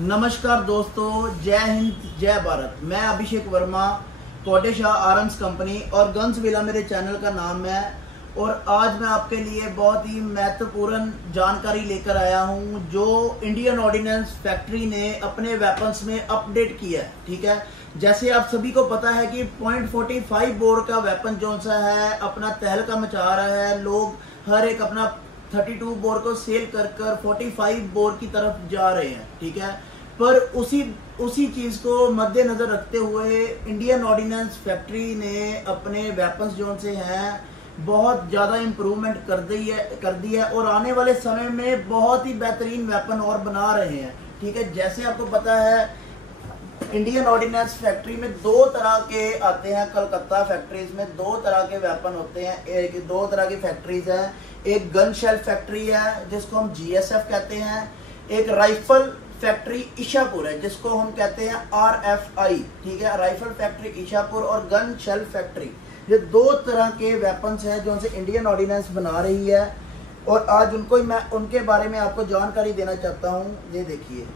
नमस्कार दोस्तों, जय हिंद जय भारत। मैं अभिषेक वर्मा, कोटेशाह आर्म्स कंपनी और गन्स विला मेरे चैनल का नाम है। और आज मैं आपके लिए बहुत ही महत्वपूर्ण जानकारी लेकर आया हूं जो इंडियन ऑर्डिनेंस फैक्ट्री ने अपने वेपन्स में अपडेट किया है। ठीक है, जैसे आप सभी को पता है कि .45 बोर का वेपन जो सा है अपना तहलका मचा रहा है। लोग हर एक अपना 32 बोर को सेल कर 45 बोर की तरफ जा रहे हैं। ठीक है, पर उसी चीज को मद्देनजर रखते हुए इंडियन ऑर्डिनेंस फैक्ट्री ने अपने वेपन्स जो से हैं बहुत ज़्यादा इम्प्रूवमेंट कर दी है और आने वाले समय में बहुत ही बेहतरीन वेपन और बना रहे हैं। ठीक है, जैसे आपको पता है इंडियन ऑर्डिनेंस फैक्ट्री में दो तरह के आते हैं। कलकत्ता फैक्ट्रीज में दो तरह के वेपन होते हैं। दो तरह की फैक्ट्रीज हैं। एक गन शेल फैक्ट्री है जिसको हम GSF कहते हैं। एक राइफल फैक्ट्री ईशापुर है जिसको हम कहते हैं RFI। ठीक है, राइफल फैक्ट्री ईशापुर और गन शेल फैक्ट्री, ये दो तरह के वेपन्स हैं जो उनसे इंडियन ऑर्डिनेंस बना रही है। और आज मैं उनके बारे में आपको जानकारी देना चाहता हूँ। ये देखिए,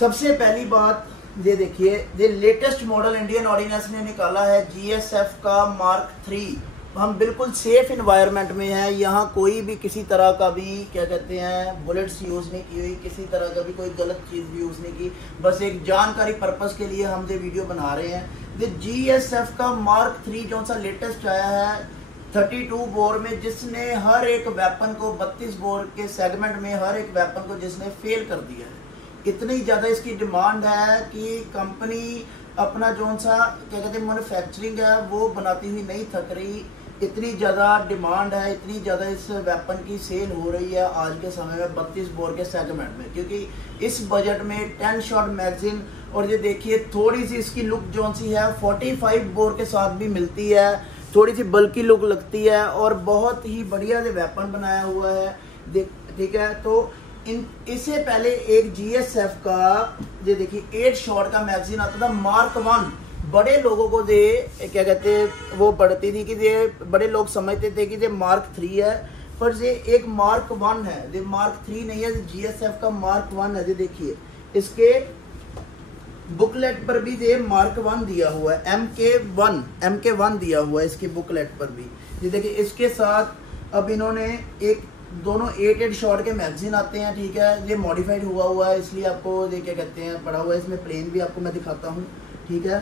सबसे पहली बात ये देखिए, ये लेटेस्ट मॉडल इंडियन ऑर्डिनेंस ने निकाला है GSF का Mark 3। हम बिल्कुल सेफ इन्वायरमेंट में हैं। यहाँ कोई भी किसी तरह का भी क्या कहते हैं बुलेट्स यूज़ नहीं की हुई, किसी तरह का भी कोई गलत चीज़ भी यूज़ नहीं की। बस एक जानकारी पर्पस के लिए हम ये वीडियो बना रहे हैं। ये GSF का Mark 3 जो सा लेटेस्ट आया है 32 बोर में, जिसने हर एक वेपन को 32 बोर के सेगमेंट में हर एक वेपन को जिसने फेल कर दिया है। इतनी ज़्यादा इसकी डिमांड है कि कंपनी अपना जो सा क्या कहते हैं मैन्युफैक्चरिंग है वो बनाती हुई नहीं थक रही। इतनी ज़्यादा डिमांड है, इतनी ज़्यादा इस वेपन की सेल हो रही है आज के समय में 32 बोर के सेगमेंट में, क्योंकि इस बजट में 10 शॉट मैगजीन और ये देखिए थोड़ी सी इसकी लुक जो सी है 45 बोर के साथ भी मिलती है। थोड़ी सी बल्कि लुक लगती है और बहुत ही बढ़िया ये वेपन बनाया हुआ है। ठीक है, तो इससे पहले एक GSF का ये देखिए 8 शॉट का मैगजीन आता था Mark 1। बड़े लोगों को ये क्या कहते हैं वो पढ़ती थी कि ये बड़े लोग समझते थे कि ये Mark 3 है, पर ये एक Mark 1 है। ये Mark 3 नहीं है, GSF का Mark 1 है। ये देखिए इसके बुकलेट पर भी ये Mark 1 दिया हुआ है, MK1 दिया हुआ है इसकी बुकलेट पर भी। ये देखिए इसके साथ अब इन्होंने दोनों 8 शॉट के मैगजीन आते हैं। ठीक है, ये मॉडिफाइड हुआ है इसलिए आपको ये क्या कहते हैं पड़ा हुआ है। इसमें प्लेन भी आपको मैं दिखाता हूँ। ठीक है,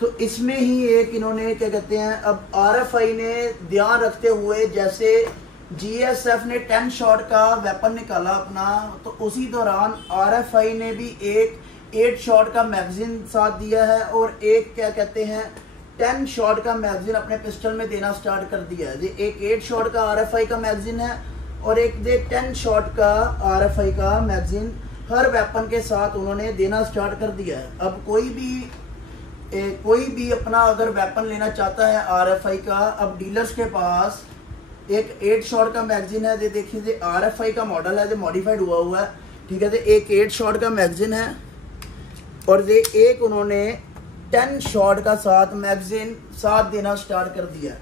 तो इसमें ही एक इन्होंने क्या कहते हैं अब RFI ने ध्यान रखते हुए, जैसे GSF ने 10 शॉट का वेपन निकाला अपना, तो उसी दौरान RFI ने भी एक 8 शॉट का मैगजीन साथ दिया है और एक क्या कहते हैं 10 शॉट का मैगजीन अपने पिस्टल में देना स्टार्ट कर दिया है। ये एक 8 शॉट का RFI का मैगजीन है और एक 10 शॉट का RFI का मैगजीन हर वेपन के साथ उन्होंने देना स्टार्ट कर दिया है। अब कोई भी अपना अगर वेपन लेना चाहता है RFI का, अब डीलर्स के पास एक 8 शॉट का मैगजीन है। ये देखिए ये RFI का मॉडल है, जो मॉडिफाइड हुआ है। ठीक है, तो एक 8 शॉट का मैगजीन है और ये एक उन्होंने 10 शॉट का साथ मैगजीन साथ देना स्टार्ट कर दिया है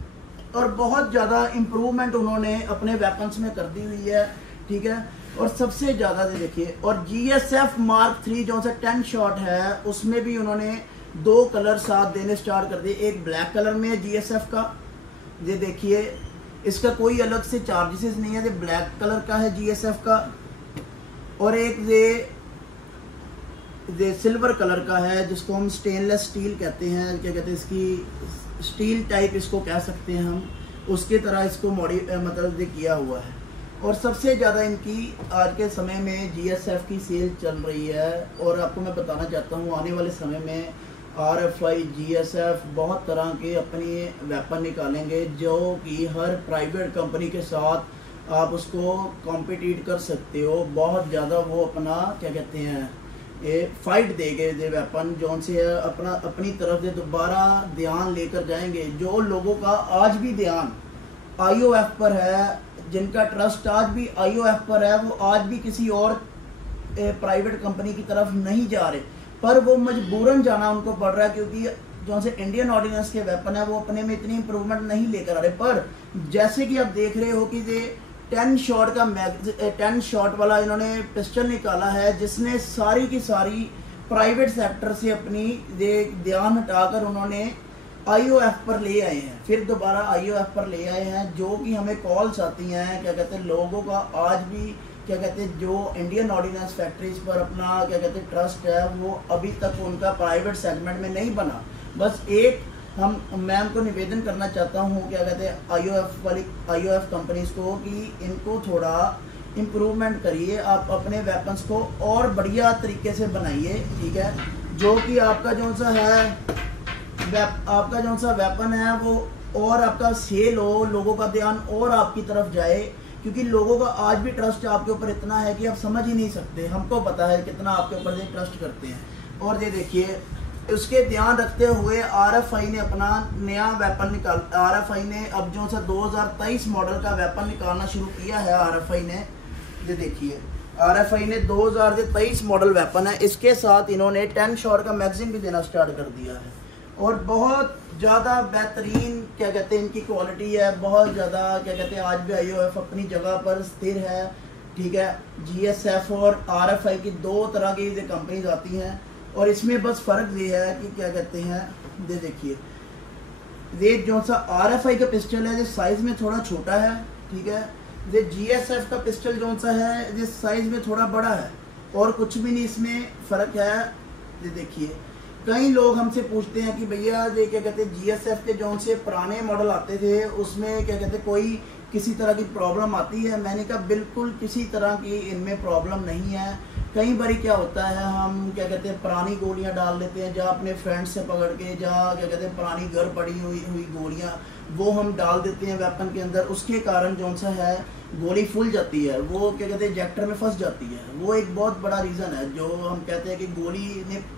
और बहुत ज़्यादा इम्प्रूवमेंट उन्होंने अपने वेपन्स में कर दी हुई है। ठीक है, और सबसे ज़्यादा देखिए, और GSF Mark 3 जो सा 10 शॉट है उसमें भी उन्होंने 2 कलर साथ देने स्टार्ट कर दिए। एक ब्लैक कलर में है GSF का, ये देखिए इसका कोई अलग से चार्जेस नहीं है, ये ब्लैक कलर का है GSF का। और एक ये सिल्वर कलर का है जिसको हम स्टेनलेस स्टील कहते हैं। क्या कहते हैं इसकी स्टील टाइप इसको कह सकते हैं हम, उसके तरह इसको मतलब ये किया हुआ है। और सबसे ज़्यादा इनकी आज के समय में GSF की सेल चल रही है। और आपको मैं बताना चाहता हूँ आने वाले समय में RFI GSF बहुत तरह के अपनी वेपन निकालेंगे जो कि हर प्राइवेट कंपनी के साथ आप उसको कॉम्पिटिट कर सकते हो। बहुत ज़्यादा वो अपना क्या कहते हैं ये फाइट देंगे। ये वेपन जो से अपनी तरफ से दोबारा ध्यान लेकर जाएंगे। जो लोगों का आज भी ध्यान IOF पर है, जिनका ट्रस्ट आज भी IOF पर है, वो आज भी किसी और प्राइवेट कंपनी की तरफ नहीं जा रहे, पर वो मजबूरन जाना उनको पड़ रहा है क्योंकि जो से इंडियन ऑर्डिनेंस के वेपन है वो अपने में इतनी इंप्रूवमेंट नहीं लेकर आ रहे। पर जैसे कि आप देख रहे हो कि ये 10 शॉट वाला इन्होंने पिस्टल निकाला है, जिसने सारी की सारी प्राइवेट सेक्टर से अपनी ध्यान हटाकर उन्होंने आईओएफ पर ले आए हैं, फिर दोबारा आईओएफ पर ले आए हैं। जो कि हमें कॉल्स आती हैं, क्या कहते हैं, लोगों का आज भी क्या कहते हैं जो इंडियन ऑर्डिनेंस फैक्ट्रीज पर अपना क्या कहते हैं ट्रस्ट है, वो अभी तक उनका प्राइवेट सेगमेंट में नहीं बना। बस एक हम मैम को निवेदन करना चाहता हूँ, क्या कहते हैं आईओएफ कंपनीज को, कि इनको थोड़ा इम्प्रूवमेंट करिए, आप अपने वेपन्स को और बढ़िया तरीके से बनाइए, ठीक है। जो कि आपका जो सा वेपन है वो और आपका सेल हो, लोगों का ध्यान और आपकी तरफ जाए, क्योंकि लोगों का आज भी ट्रस्ट आपके ऊपर इतना है कि आप समझ ही नहीं सकते। हमको पता है कितना आपके ऊपर ये ट्रस्ट करते हैं। और ये देखिए, उसके ध्यान रखते हुए आरएफआई ने अपना नया वेपन आरएफआई ने अब जो सा 2023 मॉडल का वेपन निकालना शुरू किया है। आरएफआई ने, ये देखिए, आरएफआई ने 2023 मॉडल वेपन है, इसके साथ इन्होंने 10 शॉट का मैगजीन भी देना स्टार्ट कर दिया है। और बहुत ज़्यादा बेहतरीन क्या कहते हैं इनकी क्वालिटी है, बहुत ज़्यादा क्या कहते हैं। आज भी आईओएफ अपनी जगह पर स्थिर है, ठीक है। जीएसएफ और आरएफआई की दो तरह की ये कंपनीज आती हैं, और इसमें बस फ़र्क ये है कि क्या कहते हैं, ये देखिए, ये जो सा आरएफआई का पिस्टल है ये साइज़ में थोड़ा छोटा है, ठीक है। ये जीएसएफ का पिस्टल जो सा है ये साइज़ में थोड़ा बड़ा है, और कुछ भी नहीं इसमें फ़र्क है। ये देखिए, कई लोग हमसे पूछते हैं कि भैया ये क्या कहते हैं जीएसएफ के जो से पुराने मॉडल आते थे उसमें क्या कहते हैं कोई किसी तरह की प्रॉब्लम आती है। मैंने कहा बिल्कुल किसी तरह की इनमें प्रॉब्लम नहीं है। कई बारी क्या होता है, हम क्या कहते हैं पुरानी गोलियां डाल लेते हैं, जहाँ अपने फ्रेंड से पकड़ के, जहाँ क्या कहते हैं पुरानी घर पड़ी हुई गोलियां वो हम डाल देते हैं वेपन के अंदर, उसके कारण जो सा है गोली फूल जाती है, वो क्या कहते हैं इजेक्टर में फंस जाती है। वो एक बहुत बड़ा रीज़न है जो हम कहते हैं कि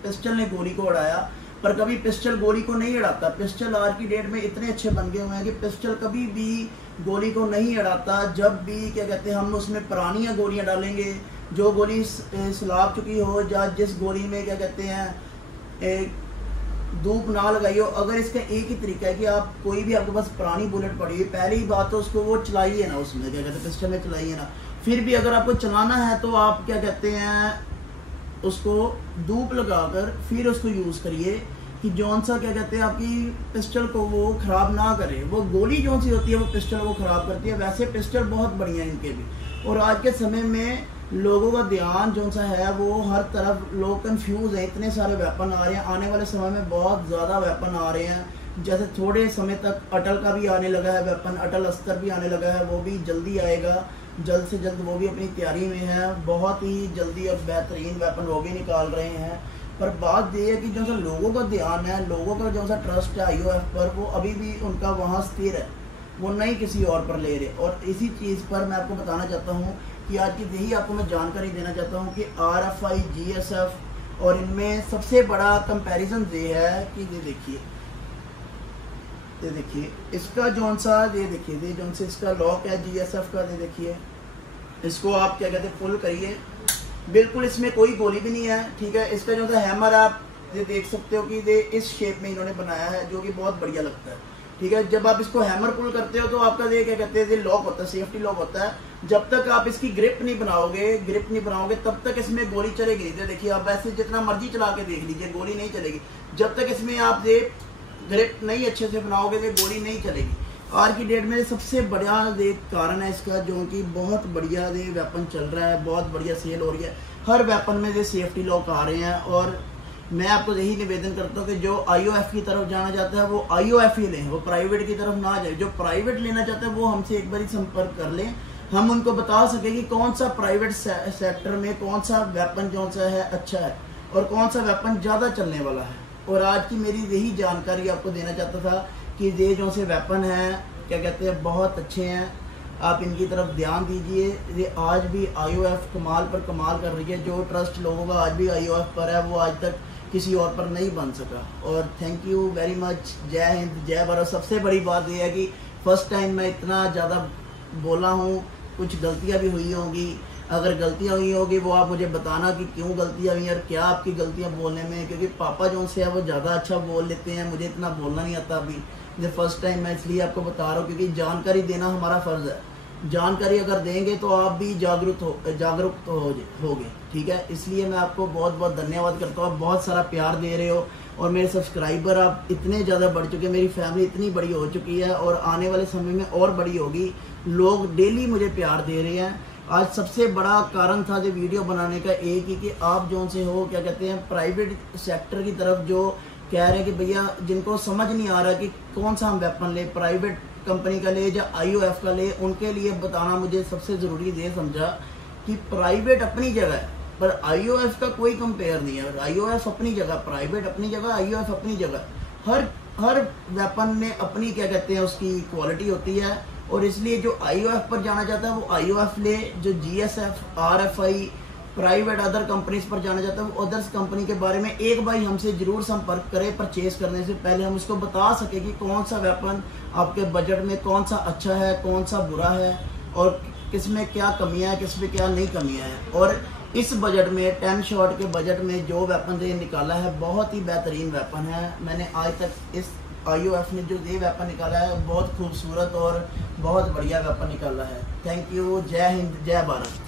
पिस्टल ने गोली को उड़ाया, पर कभी पिस्टल गोली को नहीं उड़ाता। पिस्टल आज की डेट में इतने अच्छे बन गए हुए हैं कि पिस्टल कभी भी गोली को नहीं उड़ाता। जब भी क्या कहते हैं हम उसमें पुरानी गोलियां डालेंगे, जो गोली सलाब चुकी हो, या जिस गोली में क्या कहते हैं धूप ना लगाई हो, अगर इसका एक ही तरीका है कि आप कोई भी आपके पास पुरानी बुलेट पड़ी है, पहली बात तो उसको वो चलाइए ना, उसमें क्या कहते हैं पिस्टल में चलाइए ना। फिर भी अगर आपको चलाना है तो आप क्या कहते हैं उसको धूप लगाकर फिर उसको यूज़ करिए, कि जौन सा क्या कहते हैं आपकी पिस्टल को वो ख़राब ना करे। वो गोली जौन सी होती है वो पिस्टल को ख़राब करती है। वैसे पिस्टल बहुत बढ़िया है इनके भी, और आज के समय में लोगों का ध्यान जो सा है वो हर तरफ, लोग कंफ्यूज हैं, इतने सारे वेपन आ रहे हैं। आने वाले समय में बहुत ज़्यादा वेपन आ रहे हैं। जैसे थोड़े समय तक अटल का भी आने लगा है वेपन, अटल अस्तर भी आने लगा है, वो भी जल्दी आएगा, जल्द से जल्द वो भी अपनी तैयारी में है। बहुत ही जल्दी अब बेहतरीन वेपन वो भी निकाल रहे हैं। पर बात ये है कि जो सा लोगों का ध्यान है, लोगों का जो सा ट्रस्ट है आईओएफ पर, वो अभी भी उनका वहाँ स्थिर है, वो नहीं किसी और पर ले रहे। और इसी चीज़ पर मैं आपको बताना चाहता हूँ कि आज की यही आपको मैं जानकारी देना चाहता हूँ कि आरएफआई, जीएसएफ और इनमें सबसे बड़ा कंपैरिजन ये है कि ये देखिए इसका जौन सा, ये देखिए ये जौन से इसका लॉक है जीएसएफ का, ये देखिए इसको आप क्या कहते हैं पुल करिए, बिल्कुल इसमें कोई गोली भी नहीं है, ठीक है। इसका जो सा हैमर आप ये देख सकते हो कि ये इस शेप में इन्होंने बनाया है, जो कि बहुत बढ़िया लगता है, ठीक है। जब आप इसको हैमर पुल करते हो तो आपका ये क्या कहते हैं ये लॉक होता है, सेफ्टी लॉक होता है। जब तक आप इसकी ग्रिप नहीं बनाओगे तब तक इसमें गोली चलेगी नहीं। देखिए आप ऐसे जितना मर्जी चला के देख लीजिए, गोली नहीं चलेगी। जब तक इसमें आप ये ग्रिप नहीं अच्छे से बनाओगे तो गोली नहीं चलेगी। आज की डेट में सबसे बड़ा ये कारण है इसका, जो कि बहुत बढ़िया ये वेपन चल रहा है, बहुत बढ़िया सेल हो रही है। हर वेपन में ये सेफ्टी लॉक आ रहे हैं, और मैं आपको यही निवेदन करता हूँ कि जो आईओएफ की तरफ जाना चाहता है वो आईओएफ ही लें, वो प्राइवेट की तरफ ना जाए। जो प्राइवेट लेना चाहता है वो हमसे एक बार संपर्क कर लें, हम उनको बता सकें कि कौन सा प्राइवेट सेक्टर में कौन सा वेपन जो सा है अच्छा है और कौन सा वेपन ज़्यादा चलने वाला है। और आज की मेरी यही जानकारी आपको देना चाहता था कि ये जो से वेपन हैं क्या कहते हैं बहुत अच्छे हैं, आप इनकी तरफ ध्यान दीजिए। ये आज भी आईओएफ कमाल पर कमाल कर रही है। जो ट्रस्ट लोगों का आज भी आईओएफ पर है वो आज तक किसी और पर नहीं बन सका। और थैंक यू वेरी मच। जय हिंद, जय भारत। सबसे बड़ी बात यह है कि फर्स्ट टाइम मैं इतना ज़्यादा बोला हूँ, कुछ गलतियाँ भी हुई होंगी। अगर गलतियाँ हुई होगी वो आप मुझे बताना कि क्यों गलतियाँ हुई और क्या आपकी गलतियाँ बोलने में, क्योंकि पापा जो से है वो ज़्यादा अच्छा बोल लेते हैं, मुझे इतना बोलना नहीं आता अभी। ये फर्स्ट टाइम मैं इसलिए आपको बता रहा हूँ क्योंकि जानकारी देना हमारा फ़र्ज़ है। जानकारी अगर देंगे तो आप भी जागरूक होगे। ठीक है, इसलिए मैं आपको बहुत बहुत धन्यवाद करता हूँ। आप बहुत सारा प्यार दे रहे हो और मेरे सब्सक्राइबर आप इतने ज़्यादा बढ़ चुके हैं, मेरी फैमिली इतनी बड़ी हो चुकी है और आने वाले समय में और बड़ी होगी। लोग डेली मुझे प्यार दे रहे हैं। आज सबसे बड़ा कारण था जो वीडियो बनाने का एक ही कि आप जो से हो क्या कहते हैं प्राइवेट सेक्टर की तरफ जो कह रहे हैं कि भैया जिनको समझ नहीं आ रहा कि कौन सा हम वेपन ले, प्राइवेट कंपनी का ले या IOF का ले, उनके लिए बताना मुझे सबसे ज़रूरी ये समझा कि प्राइवेट अपनी जगह है पर IOF का कोई कंपेयर नहीं है। IOF अपनी जगह, प्राइवेट अपनी जगह, IOF अपनी जगह। हर वेपन में अपनी क्या कहते हैं उसकी क्वालिटी होती है और इसलिए जो IOF पर जाना चाहता है वो IOF ले, जो GSF, RFI, private other companies पर जाना चाहता है वो अदर्स कंपनी के बारे में एक बार हमसे जरूर संपर्क करें। परचेज करने से पहले हम उसको बता सके कि कौन सा वेपन आपके बजट में कौन सा अच्छा है, कौन सा बुरा है और किस में क्या कमियां है, किस में क्या नहीं कमियां हैं। और इस बजट में 10 शॉट के बजट में जो वेपन ये निकाला है बहुत ही बेहतरीन वेपन है। मैंने आज तक इस IOF ने जो ये वेपन निकाला है बहुत खूबसूरत और बहुत बढ़िया वेपन निकाला है। Thank you. जय हिंद, जय भारत।